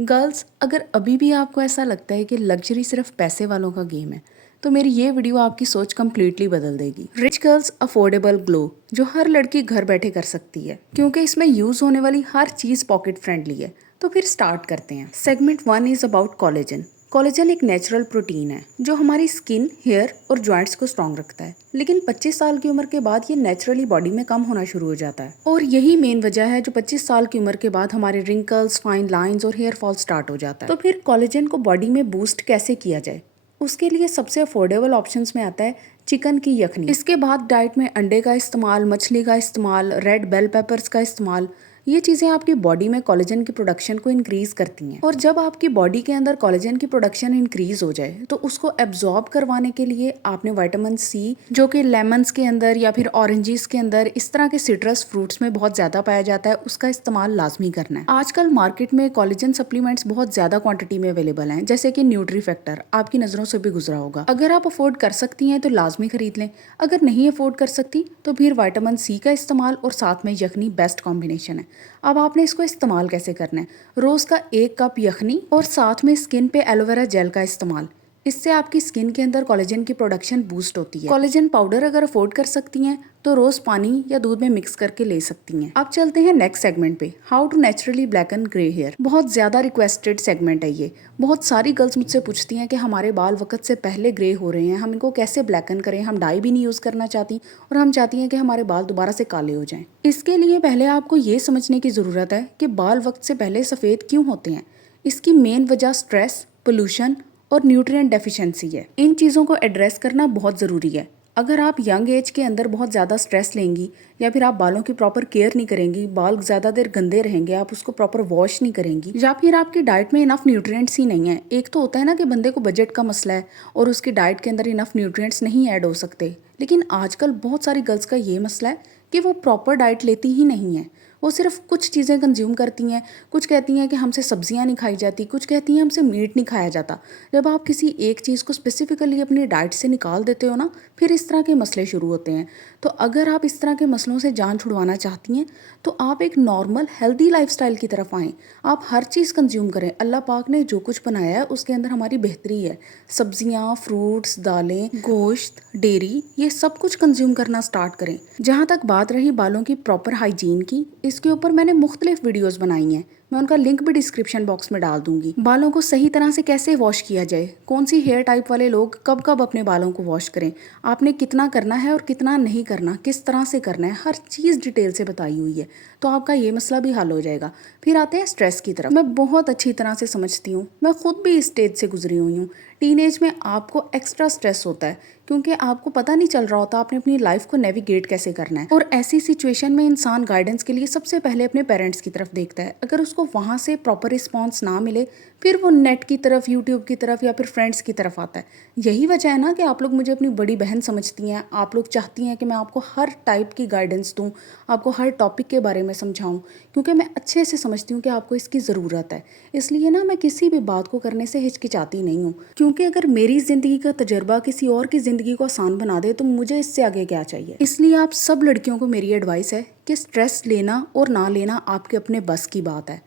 Girls, अगर अभी भी आपको ऐसा लगता है कि लग्जरी सिर्फ पैसे वालों का गेम है, तो मेरी ये वीडियो आपकी सोच कम्प्लीटली बदल देगी। रिच गर्ल्स अफोर्डेबल ग्लो, जो हर लड़की घर बैठे कर सकती है, क्योंकि इसमें यूज होने वाली हर चीज पॉकेट फ्रेंडली है। तो फिर स्टार्ट करते हैं। Segment 1 is about collagen. Collagen एक नेचुरल प्रोटीन है जो हमारी स्किन, हेयर और जॉइंट्स को स्ट्रॉन्ग रखता है। लेकिन 25 साल की उम्र के बाद ये नेचुरली बॉडी में कम होना शुरू हो जाता है, और यही मेन वजह है जो 25 साल की उम्र के बाद हमारे रिंकल्स, फाइन लाइंस और हेयर फॉल स्टार्ट हो जाता है। तो फिर कोलेजन को बॉडी में बूस्ट कैसे किया जाए? उसके लिए सबसे अफोर्डेबल ऑप्शंस में आता है चिकन की यखनी। इसके बाद डाइट में अंडे का इस्तेमाल, मछली का इस्तेमाल, रेड बेल पेपर्स का इस्तेमाल, ये चीज़ें आपकी बॉडी में कोलेजन की प्रोडक्शन को इंक्रीज करती हैं। और जब आपकी बॉडी के अंदर कोलेजन की प्रोडक्शन इंक्रीज हो जाए तो उसको एब्जॉर्ब करवाने के लिए आपने विटामिन सी, जो कि लेमन्स के अंदर या फिर ऑरेंजेस के अंदर, इस तरह के सिट्रस फ्रूट्स में बहुत ज़्यादा पाया जाता है, उसका इस्तेमाल लाजमी करना है। आजकल मार्केट में कोलेजन सप्लीमेंट्स बहुत ज़्यादा क्वांटिटी में अवेलेबल हैं, जैसे कि न्यूट्री फैक्टर आपकी नज़रों से भी गुजरा होगा। अगर आप अफोर्ड कर सकती हैं तो लाजमी खरीद लें। अगर नहीं अफोर्ड कर सकती तो फिर विटामिन सी का इस्तेमाल और साथ में यखनी बेस्ट कॉम्बिनेशन है। अब आपने इसको इस्तेमाल कैसे करना है? रोज़ का 1 कप यखनी और साथ में स्किन पे एलोवेरा जेल का इस्तेमाल। इससे आपकी स्किन के अंदर कोलेजन की प्रोडक्शन बूस्ट होती है। कोलेजन पाउडर अगर अफोर्ड कर सकती हैं तो रोज पानी या दूध में मिक्स करके ले सकती हैं। अब चलते हैं नेक्स्ट सेगमेंट पे, how to naturally blacken grey hair. बहुत ज्यादा रिक्वेस्टेड सेगमेंट है ये। बहुत सारी गर्ल्स मुझसे पूछती हैं कि हमारे बाल वक्त से पहले ग्रे हो रहे हैं, हम इनको कैसे ब्लैकन करें। हम डाई भी नहीं यूज करना चाहती और हम चाहती हैं कि हमारे बाल दोबारा से काले हो जाएं। इसके लिए पहले आपको ये समझने की जरूरत है कि बाल वक्त से पहले सफेद क्यों होते हैं। इसकी मेन वजह स्ट्रेस, पोल्यूशन और न्यूट्रिएंट डेफिशिएंसी है। इन चीज़ों को एड्रेस करना बहुत ज़रूरी है। अगर आप यंग एज के अंदर बहुत ज़्यादा स्ट्रेस लेंगी या फिर आप बालों की प्रॉपर केयर नहीं करेंगी, बाल ज़्यादा देर गंदे रहेंगे, आप उसको प्रॉपर वॉश नहीं करेंगी, या फिर आपकी डाइट में इनफ न्यूट्रिएंट्स ही नहीं है। एक तो होता है ना कि बंदे को बजट का मसला है और उसकी डाइट के अंदर इनफ न्यूट्रिएंट्स नहीं ऐड हो सकते, लेकिन आजकल बहुत सारी गर्ल्स का ये मसला है कि वो प्रॉपर डाइट लेती ही नहीं है। वो सिर्फ कुछ चीज़ें कंज्यूम करती हैं। कुछ कहती हैं कि हमसे सब्जियां नहीं खाई जाती, कुछ कहती हैं हमसे मीट नहीं खाया जाता। जब आप किसी एक चीज़ को स्पेसिफिकली अपनी डाइट से निकाल देते हो ना, फिर इस तरह के मसले शुरू होते हैं। तो अगर आप इस तरह के मसलों से जान छुड़वाना चाहती हैं तो आप एक नॉर्मल हेल्दी लाइफस्टाइल की तरफ आएँ। आप हर चीज़ कंज्यूम करें। अल्लाह पाक ने जो कुछ बनाया है उसके अंदर हमारी बेहतरी है। सब्जियां, फ्रूट्स, दालें, गोश्त, डेयरी, ये सब कुछ कंज्यूम करना स्टार्ट करें। जहाँ तक बात रही बालों की प्रॉपर हाइजीन की, इसके ऊपर मैंने मुख्तलिफ वीडियोस बनाई हैं। मैं उनका लिंक भी डिस्क्रिप्शन बॉक्स में डाल दूंगी। बालों को सही तरह से कैसे वॉश किया जाए, कौन सी हेयर टाइप वाले लोग कब कब अपने बालों को वॉश करें, आपने कितना करना है और कितना नहीं करना, किस तरह से करना है, हर चीज़ डिटेल से बताई हुई है। तो आपका ये मसला भी हल हो जाएगा। फिर आते हैं स्ट्रेस की तरफ। मैं बहुत अच्छी तरह से समझती हूँ, मैं खुद भी इस स्टेज से गुजरी हुई हूँ। टीनेज में आपको एक्स्ट्रा स्ट्रेस होता है क्योंकि आपको पता नहीं चल रहा होता आपने अपनी लाइफ को नेविगेट कैसे करना है। और ऐसी सिचुएशन में इंसान गाइडेंस के लिए सबसे पहले अपने पेरेंट्स की तरफ देखता है। अगर उसको वहाँ से प्रॉपर रिस्पॉन्स ना मिले, फिर वो नेट की तरफ, यूट्यूब की तरफ या फिर फ्रेंड्स की तरफ आता है। यही वजह है ना कि आप लोग मुझे अपनी बड़ी बहन समझती हैं। आप लोग चाहती हैं कि मैं आपको हर टाइप की गाइडेंस दूँ, आपको हर टॉपिक के बारे में समझाऊँ, क्योंकि मैं अच्छे से समझती हूँ कि आपको इसकी ज़रूरत है। इसलिए ना मैं किसी भी बात को करने से हिचकिचाती नहीं हूँ, क्योंकि अगर मेरी ज़िंदगी का तजर्बा किसी और की ज़िंदगी को आसान बना दे तो मुझे इससे आगे क्या चाहिए। इसलिए आप सब लड़कियों को मेरी एडवाइस है कि स्ट्रेस लेना और ना लेना आपके अपने बस की बात है।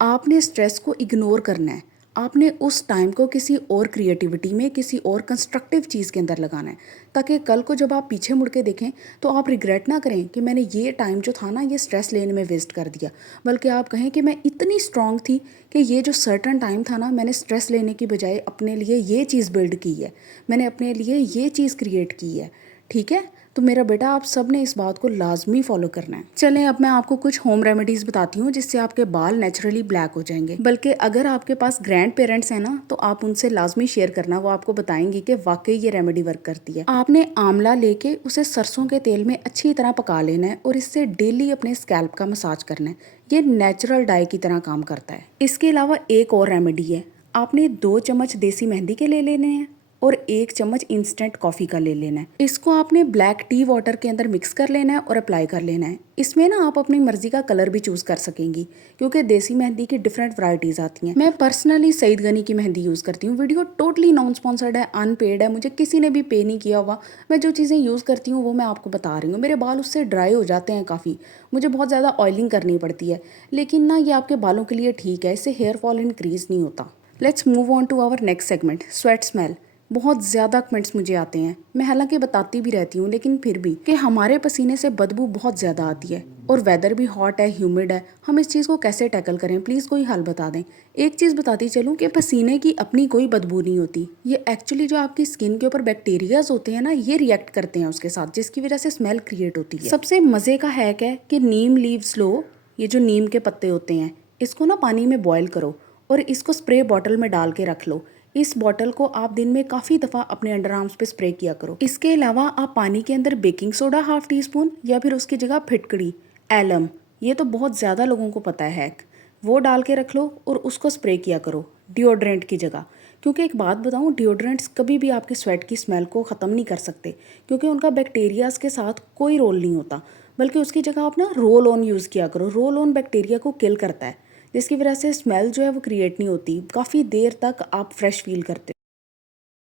आपने स्ट्रेस को इग्नोर करना है। आपने उस टाइम को किसी और क्रिएटिविटी में, किसी और कंस्ट्रक्टिव चीज़ के अंदर लगाना है, ताकि कल को जब आप पीछे मुड़ के देखें तो आप रिग्रेट ना करें कि मैंने ये टाइम जो था ना ये स्ट्रेस लेने में वेस्ट कर दिया, बल्कि आप कहें कि मैं इतनी स्ट्रांग थी कि ये जो सर्टन टाइम था ना, मैंने स्ट्रेस लेने की बजाय अपने लिए ये चीज़ बिल्ड की है, मैंने अपने लिए ये चीज़ क्रिएट की है। ठीक है, तो मेरा बेटा आप सब ने इस बात को लाजमी फॉलो करना है। चलें, अब मैं आपको कुछ होम रेमेडीज बताती हूँ जिससे आपके बाल नेचुरली ब्लैक हो जाएंगे। बल्कि अगर आपके पास ग्रैंड पेरेंट्स हैं ना, तो आप उनसे लाजमी शेयर करना, वो आपको बताएंगी कि वाकई ये रेमेडी वर्क करती है। आपने आंवला लेके उसे सरसों के तेल में अच्छी तरह पका लेना है और इससे डेली अपने स्कैल्प का मसाज करना है। ये नेचुरल डाई की तरह काम करता है। इसके अलावा एक और रेमेडी है, आपने 2 चम्मच देसी मेहंदी के ले लेने हैं और 1 चम्मच इंस्टेंट कॉफ़ी का ले लेना है। इसको आपने ब्लैक टी वाटर के अंदर मिक्स कर लेना है और अप्लाई कर लेना है। इसमें ना आप अपनी मर्जी का कलर भी चूज़ कर सकेंगी क्योंकि देसी मेहंदी की डिफरेंट वैरायटीज़ आती हैं। मैं पर्सनली सईद गनी की मेहंदी यूज़ करती हूँ। वीडियो टोटली नॉन स्पॉन्सर्ड है, अनपेड है, मुझे किसी ने भी पे नहीं किया हुआ। मैं जो चीज़ें यूज़ करती हूँ वो मैं आपको बता रही हूँ। मेरे बाल उससे ड्राई हो जाते हैं काफ़ी, मुझे बहुत ज़्यादा ऑयलिंग करनी पड़ती है, लेकिन ना ये आपके बालों के लिए ठीक है, इससे हेयर फॉल इंक्रीज़ नहीं होता। Let's move on to our next segment, sweat smell. बहुत ज़्यादा कमेंट्स मुझे आते हैं, मैं हालांकि बताती भी रहती हूँ लेकिन फिर भी, कि हमारे पसीने से बदबू बहुत ज़्यादा आती है और वेदर भी हॉट है, ह्यूमिड है। हम इस चीज़ को कैसे टैकल करें, प्लीज़ कोई हल बता दें। एक चीज़ बताती चलूँ कि पसीने की अपनी कोई बदबू नहीं होती। ये एक्चुअली जो आपकी स्किन के ऊपर बैक्टीरियाज होते हैं ना, ये रिएक्ट करते हैं उसके साथ, जिसकी वजह से स्मेल क्रिएट होती है। सबसे मज़े का हैक है कि नीम लीव्स लो, ये जो नीम के पत्ते होते हैं, इसको ना पानी में बॉयल करो और इसको स्प्रे बॉटल में डाल के रख लो। इस बॉटल को आप दिन में काफ़ी दफ़ा अपने अंडर आर्म्स पे स्प्रे किया करो। इसके अलावा आप पानी के अंदर बेकिंग सोडा ½ टीस्पून या फिर उसकी जगह फिटकड़ी, एलम, ये तो बहुत ज़्यादा लोगों को पता है हैक, वो डाल के रख लो और उसको स्प्रे किया करो डिओड्रेंट की जगह। क्योंकि एक बात बताऊँ, डिओड्रेंट्स कभी भी आपके स्वेट की स्मेल को ख़त्म नहीं कर सकते क्योंकि उनका बैक्टीरियाज के साथ कोई रोल नहीं होता, बल्कि उसकी जगह आप ना रोल ऑन यूज़ किया करो। रोल ऑन बैक्टीरिया को किल करता है, जिसकी वजह से स्मेल जो है वो क्रिएट नहीं होती, काफ़ी देर तक आप फ्रेश फील करते हो।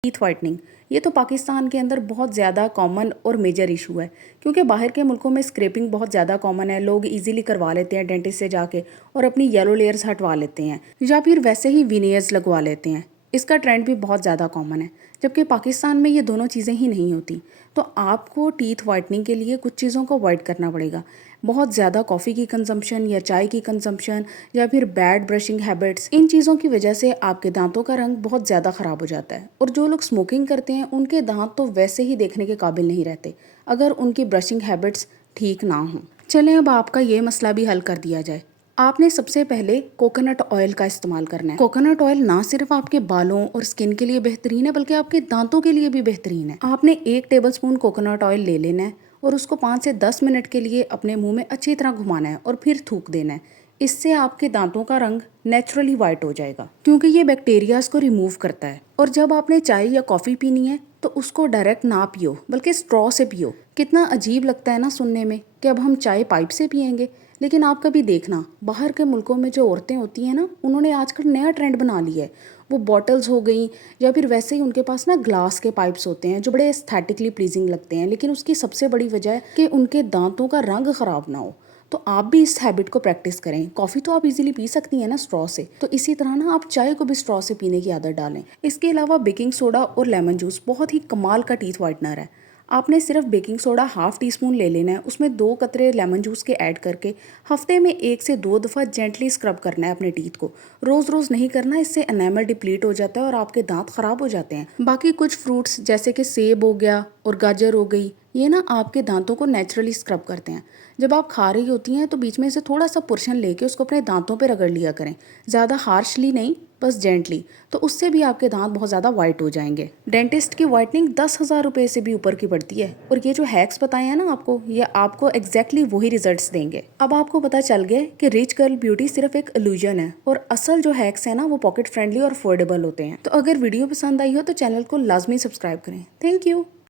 टीथ वाइटनिंग, ये तो पाकिस्तान के अंदर बहुत ज़्यादा कॉमन और मेजर इशू है क्योंकि बाहर के मुल्कों में स्क्रैपिंग बहुत ज़्यादा कॉमन है। लोग इजीली करवा लेते हैं डेंटिस्ट से जाके और अपनी येलो लेयर्स हटवा लेते हैं या फिर वैसे ही विनियर्स लगवा लेते हैं। इसका ट्रेंड भी बहुत ज़्यादा कॉमन है, जबकि पाकिस्तान में ये दोनों चीज़ें ही नहीं होती। तो आपको टीथ वाइटनिंग के लिए कुछ चीज़ों को अवॉइड करना पड़ेगा। बहुत ज़्यादा कॉफ़ी की कंजम्पशन या चाय की कंजम्पशन या फिर बैड ब्रशिंग हैबिट्स, इन चीज़ों की वजह से आपके दांतों का रंग बहुत ज़्यादा ख़राब हो जाता है। और जो लोग स्मोकिंग करते हैं उनके दांत तो वैसे ही देखने के काबिल नहीं रहते अगर उनकी ब्रशिंग हैबिट्स ठीक ना हों। चलें अब आपका ये मसला भी हल कर दिया जाए। आपने सबसे पहले कोकोनट ऑयल का इस्तेमाल करना है। कोकोनट ऑयल ना सिर्फ आपके बालों और स्किन के लिए बेहतरीन है बल्कि आपके दांतों के लिए भी बेहतरीन है। आपने 1 टेबलस्पून कोकोनट ऑयल ले लेना है और उसको 5 से 10 मिनट के लिए अपने मुंह में अच्छी तरह घुमाना है और फिर थूक देना है। इससे आपके दांतों का रंग नेचुरली वाइट हो जाएगा क्योंकि ये बैक्टीरियाज को रिमूव करता है। और जब आपने चाय या कॉफ़ी पीनी है तो उसको डायरेक्ट ना पियो बल्कि स्ट्रॉ से पियो। कितना अजीब लगता है ना सुनने में कि अब हम चाय पाइप से पियेंगे, लेकिन आप कभी देखना बाहर के मुल्कों में जो औरतें होती हैं ना, उन्होंने आजकल नया ट्रेंड बना लिया है। वो बॉटल्स हो गई या फिर वैसे ही उनके पास ना ग्लास के पाइप्स होते हैं जो बड़े एस्थेटिकली प्लीजिंग लगते हैं, लेकिन उसकी सबसे बड़ी वजह है कि उनके दांतों का रंग ख़राब ना हो। तो आप भी इस हैबिट को प्रैक्टिस करें। कॉफ़ी तो आप इजीली पी सकती हैं ना स्ट्रॉ से, तो इसी तरह ना आप चाय को भी स्ट्रॉ से पीने की आदत डालें। इसके अलावा बेकिंग सोडा और लेमन जूस बहुत ही कमाल का टीथ वाइटनर है। आपने सिर्फ बेकिंग सोडा ½ टीस्पून ले लेना है, उसमें 2 कतरे लेमन जूस के ऐड करके हफ्ते में 1 से 2 दफ़ा जेंटली स्क्रब करना है अपने टीथ को। रोज़ रोज़ नहीं करना, इससे एनामल डिप्लीट हो जाता है और आपके दांत ख़राब हो जाते हैं। बाकी कुछ फ्रूट्स जैसे कि सेब हो गया और गाजर हो गई, ये ना आपके दांतों को नेचुरली स्क्रब करते हैं। जब आप खा रही होती हैं तो बीच में से थोड़ा सा पोर्शन लेके उसको अपने दांतों पे रगड़ लिया करें, ज़्यादा हार्शली नहीं, बस जेंटली, तो उससे भी आपके दांत बहुत ज़्यादा वाइट हो जाएंगे। डेंटिस्ट की वाइटनिंग 10,000 रुपये से भी ऊपर की पड़ती है और ये जो हैक्स बताए हैं ना आपको, ये आपको एग्जैक्टली वही रिजल्ट्स देंगे। अब आपको पता चल गया कि रिच गर्ल ब्यूटी सिर्फ एक इल्यूजन है और असल जो हैक्स है ना वो पॉकेट फ्रेंडली और अफोर्डेबल होते हैं। तो अगर वीडियो पसंद आई हो तो चैनल को लाजमी सब्सक्राइब करें। Thank you.